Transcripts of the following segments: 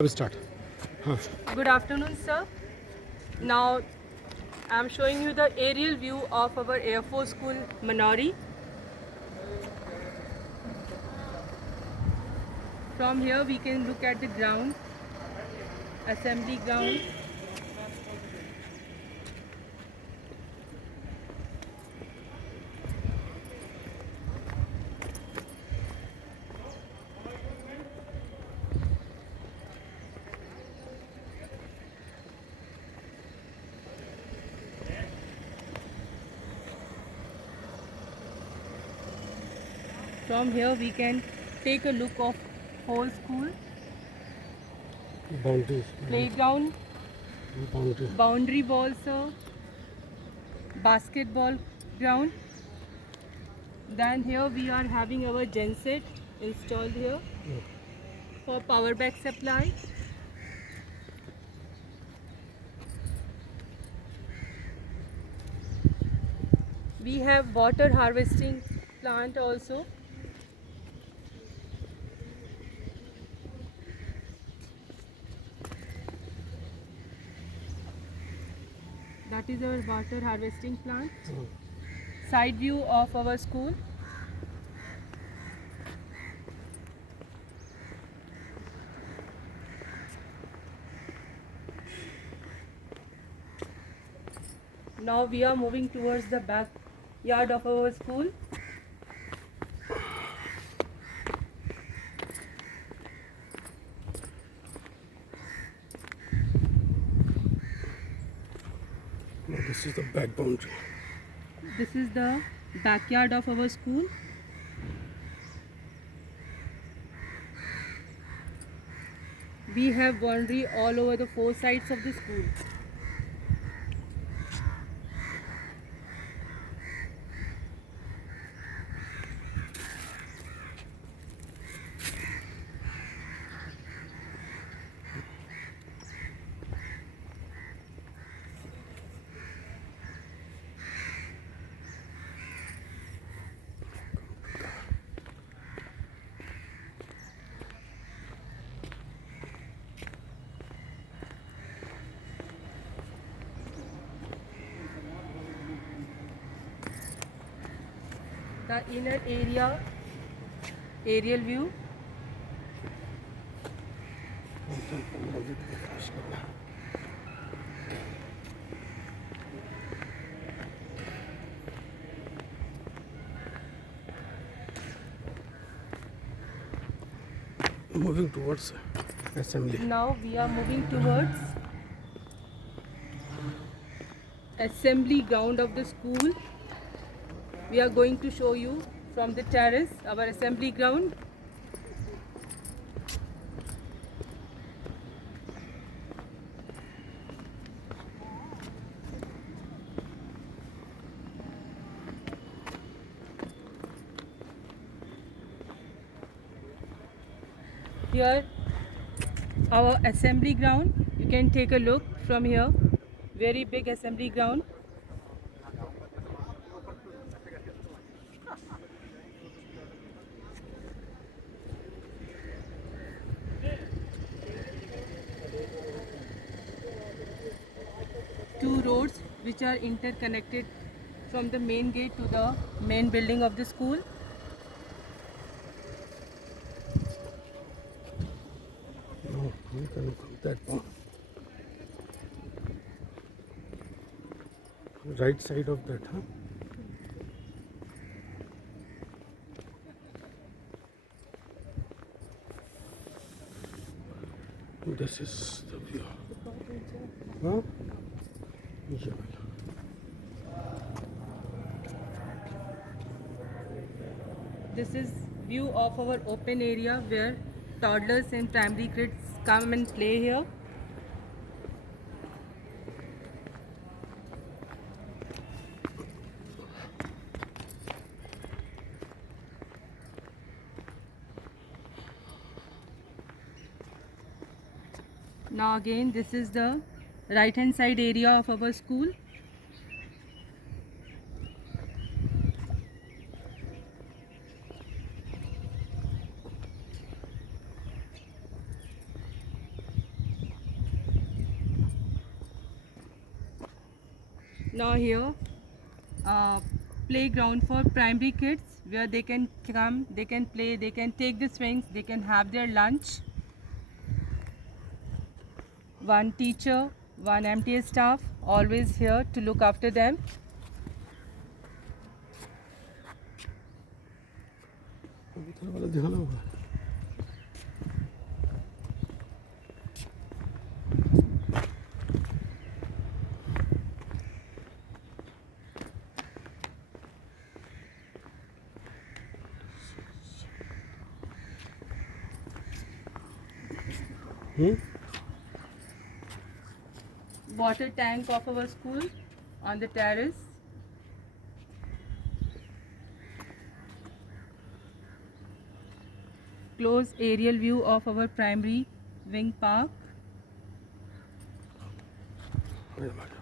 We start. Good afternoon, sir. Now, I'm showing you the aerial view of our Air Force School, Manori. From here, we can look at the ground, assembly ground. From here, we can take a look of whole school, Boundaries. playground, Boundaries. boundary wall, sir, basketball ground. Then here we are having our genset installed here for power back supply. We have water harvesting plant also. That is our water harvesting plant. Side view of our school. Now we are moving towards the backyard of our school. Now this is the back boundary. This is the backyard of our school. We have boundary all over the four sides of the school. The inner area, aerial view. Moving towards assembly. Now we are moving towards assembly ground of the school. We are going to show you from the terrace our assembly ground. Here our assembly ground, you can take a look from here. Very big assembly ground. Two roads which are interconnected from the main gate to the main building of the school. No, we can come that one. Right side of that, huh? This is the view. Huh? Yeah. This is view of our open area where toddlers and primary kids come and play here. Now again, this is the right hand side area of our school. Now here, playground for primary kids where they can come, they can play, they can take the swings, they can have their lunch. One teacher, one MTA staff always here to look after them. इधर वाला ध्यान होगा Water tank of our school on the terrace. Close aerial view of our primary wing park. अरे भाई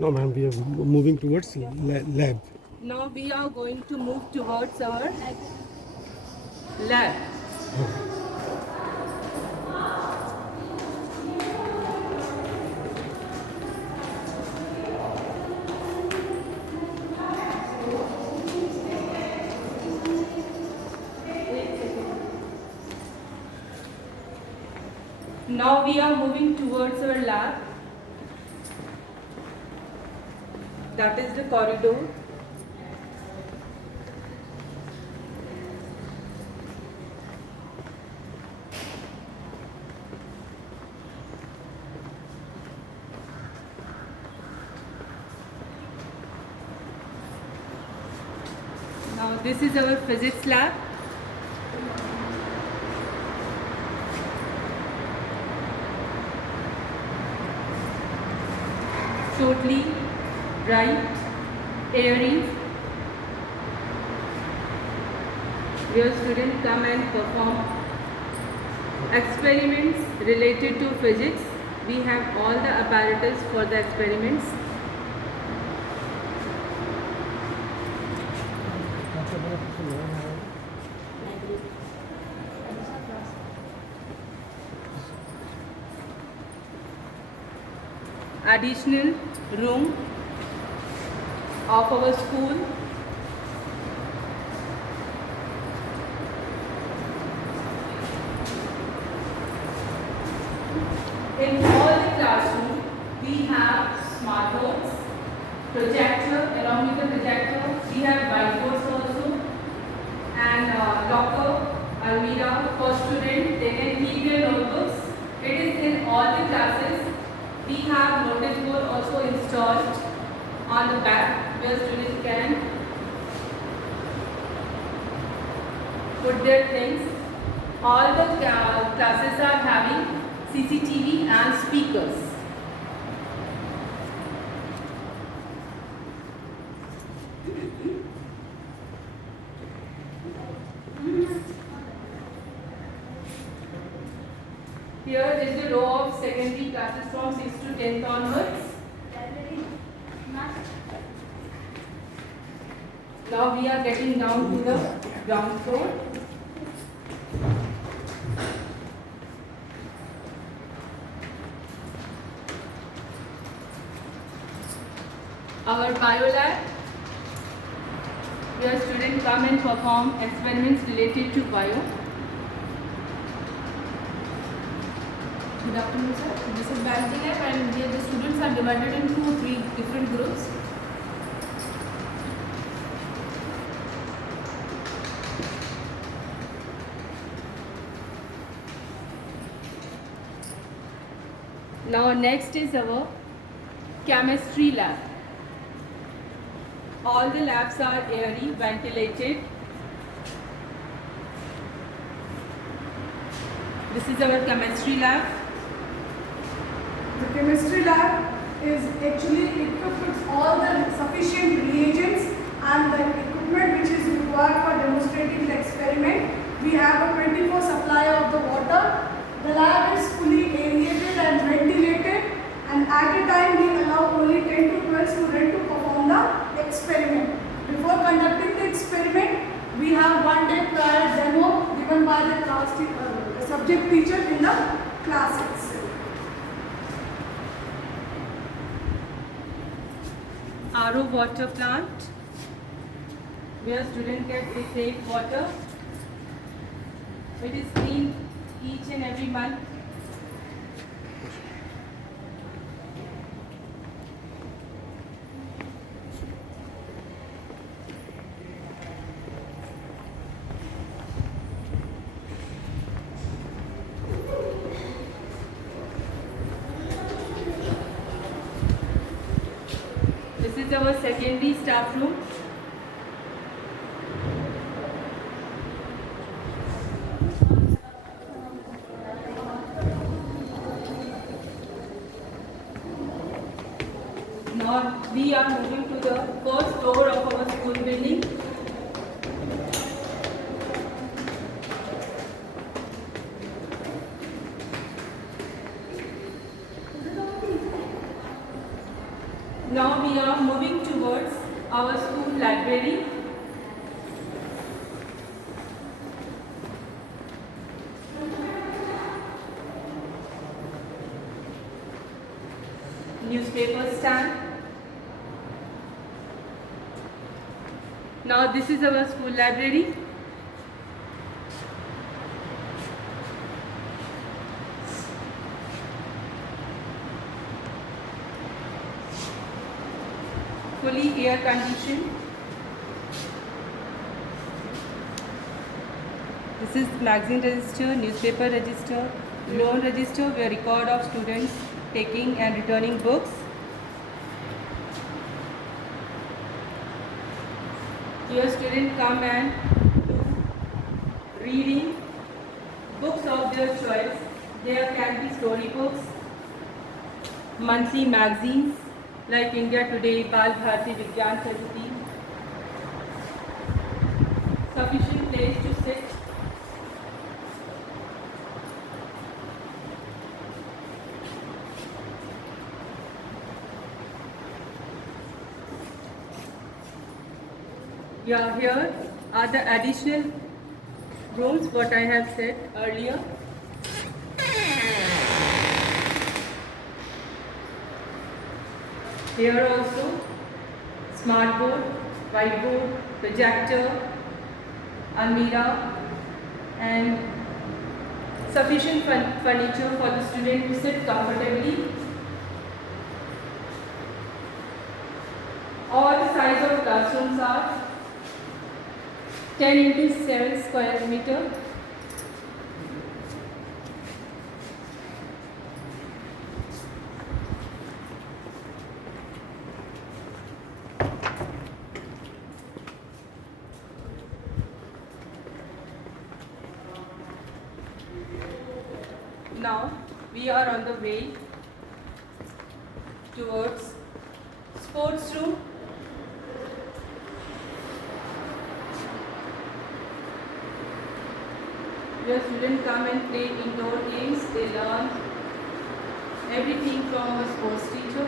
No, ma'am, we are moving towards lab. Now we are going to move towards our lab. Now we are moving towards our lab. That is the corridor. Now this is our physics lab. Totally bright, airy, where students come and perform experiments related to physics. We have all the apparatus for the experiments. Additional room of our school. In all the classrooms, we have smart boards, projector. Along with the projector, we have whiteboards also, and locker, almirah for students. They can keep their notebooks. It is in all the classes. We have notice board also installed on the back where students can put their things. All the classes are having CCTV and speakers. Here is the row of secondary classes from 6th to 10th onwards. Now we are getting down to the ground floor. Our bio lab, where students come and perform experiments related to bio. Good afternoon, sir. This is biology lab, and here the students are divided into 3 different groups. Now next is our chemistry lab. All the labs are airy, ventilated. This is our chemistry lab. The chemistry lab is actually equipped with all the sufficient reagents and the equipment which is required for demonstrating the experiment. We have a 24 supply of the water. The lab is by the the subject teacher in the class itself. RO water plant, where students get the safe water. It is cleaned each and every month. This is our secondary staff room. Now we are moving to the first floor of our school building. Now we are moving towards our school library. Newspaper stand. Now this is our school library. Fully air conditioned. This is magazine register, newspaper register, loan register where record of students taking and returning books. Here students come and do reading books of their choice. There can be story books, monthly magazines like India Today, Bal Bharati, Vigyan Pragati. Sufficient place to sit. Yeah, here are the additional rooms what I have said earlier. Here also smart board, whiteboard, projector, almirah and sufficient furniture for the student to sit comfortably. All the size of classrooms are 10 into 7 square meter. Now we are on the way towards sports room. Where students come and play indoor games, they learn everything from our sports teacher.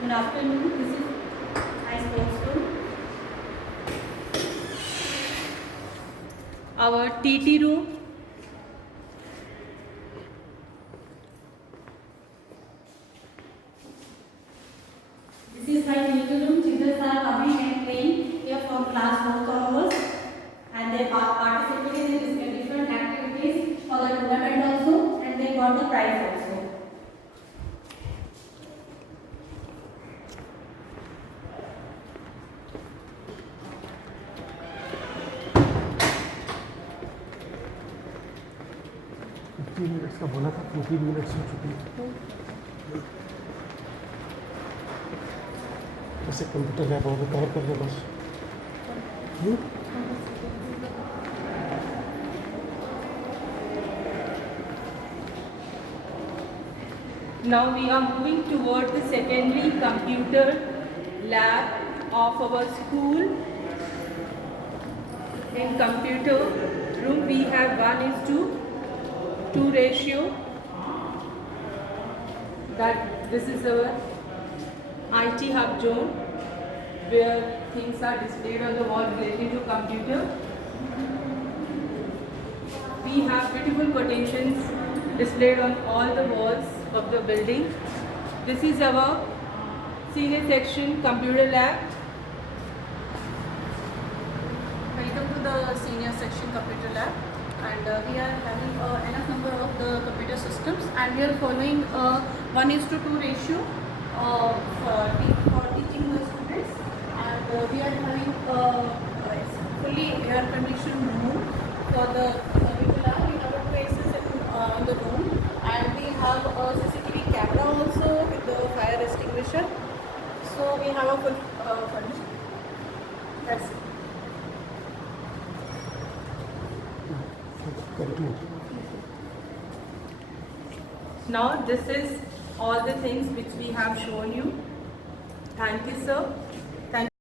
Good afternoon, this is my sports room. Our TT room. This is my meeting room. Children are coming and playing here from class 4 onwards, and they participated in different activities for the tournament also, and they got the prize also. Minutes का बोला था 14 minutes में छुट्टी ऐसे computer lab और cover कर दो बस Now we are moving toward the secondary computer lab of our school. In computer room we have 1:2 ratio. That this is our IT hub zone where things are displayed on the wall related to computer. We have beautiful quotations displayed on all the walls of the building. This is our senior section computer lab. Welcome to the senior section computer lab, and we are having enough number of the computer systems, and we are following 1:2 ratio for teaching the students, and we are having fully air conditioned room for the computer lab. We have a traces in the room, and we have a CCTV camera also with the fire extinguisher. So we have a full furnished. That's it. Continue. Now this is all the things which we have shown you. Thank you, sir.